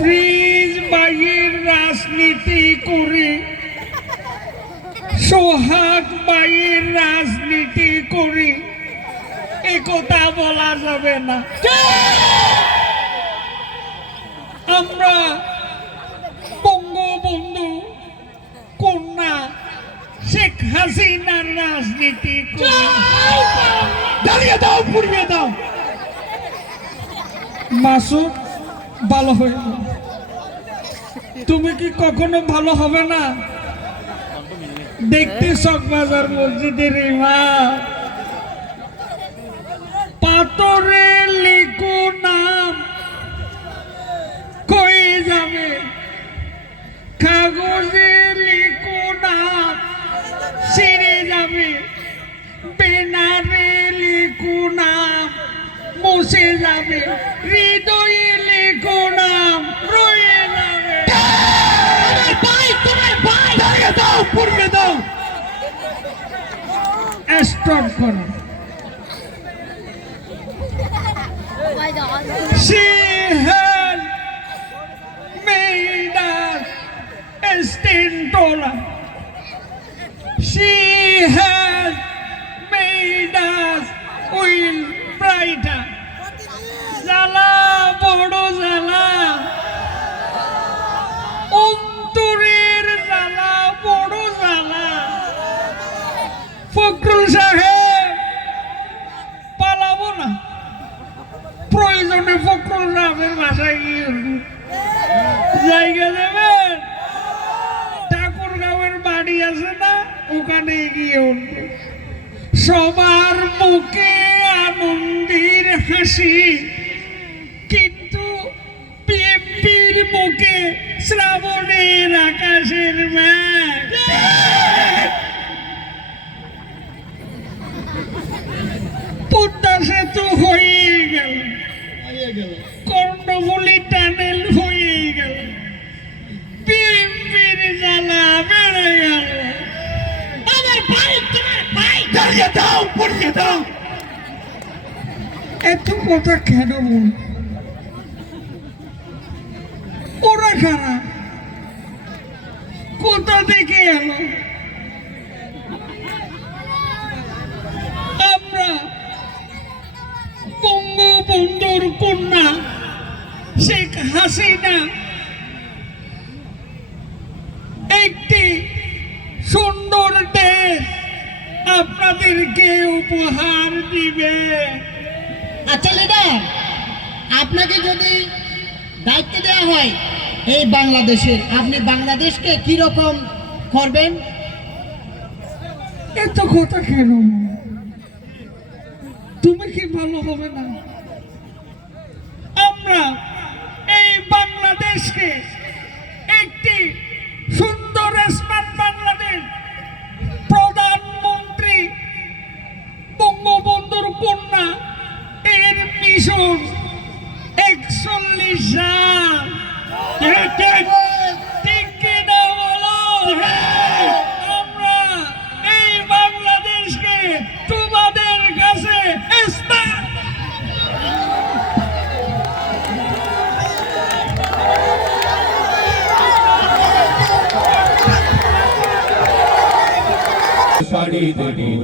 Fridge বাইয়ের রাজনীতি করে, সোহাগ বাইয়ের রাজনীতি করে এ কথা বলা যাবে না। আমরা বঙ্গবন্ধু কন্যা শেখ হাসিনার রাজনীতি করি। দাঁড়িয়ে দাও, পুড়িয়ে দাও। মাসুদ ভালো হয়ে যাবে। তুমি কি কখনো ভালো হবে না? দেখতে চকবাজার মসজিদের ইমাম পাথরে লিখো নাম কই যাবে, কাগজে লিখো নাম ছিঁড়ে যাবে, বেনারে লিখো নাম মুছে যাবে, হৃদয়ে লিখো নাম রয়ে যাবে। দাও, পড়বে দাও, স্টপ করো। She had made us stand taller. She had made us oil brighter. Jala bodo jala, অন্তরের জ্বালা বড় জ্বালা। ফখরুল সাহেব পালাবো না, প্রয়োজনে ফখরুল সাহেবের বাসায় গিয়ে জায়গা দেবেন। ঠাকুরগাঁওয়ের বাড়ি আছে না, ওখানে গিয়ে উঠবে। সবার মুখে আনন্দের হাসি, কিন্তু বিএনপির মুখে শ্রাবণের আকাশের মেঘ। পদ্মা সেতু হয়ে গেল, কর্ণফুলী টানেল হয়ে গেল, বিএনপির জ্বালা বেড়ে গেল। দাঁড়িয়ে দাও, পড়িয়ে দাও। এত কথা কেন বল? ওরা খারাপ কোথা থেকে এলো? আমরা বঙ্গবন্ধুর কন্যা শেখ হাসিনা একটি সুন্দর দেশ আপনাদেরকে উপহার দিবে। আচ্ছা লিডার, আপনাকে যদি দায়িত্ব দেওয়া হয় এই বাংলাদেশের, আপনি বাংলাদেশকে কি রকম করবেন? এত কথা কেন? তুমি কি ভালো হবে না? আমরা এই বাংলাদেশকে একটি সুন্দর স্মার্ট বাংলাদেশ, প্রধানমন্ত্রী বঙ্গবন্ধুর কন্যা এর মিশন 41 সাল। ঠিক কিনা বলো? আমরা এই বাংলাদেশকে তোমাদের কাছে শাড়ি দেব।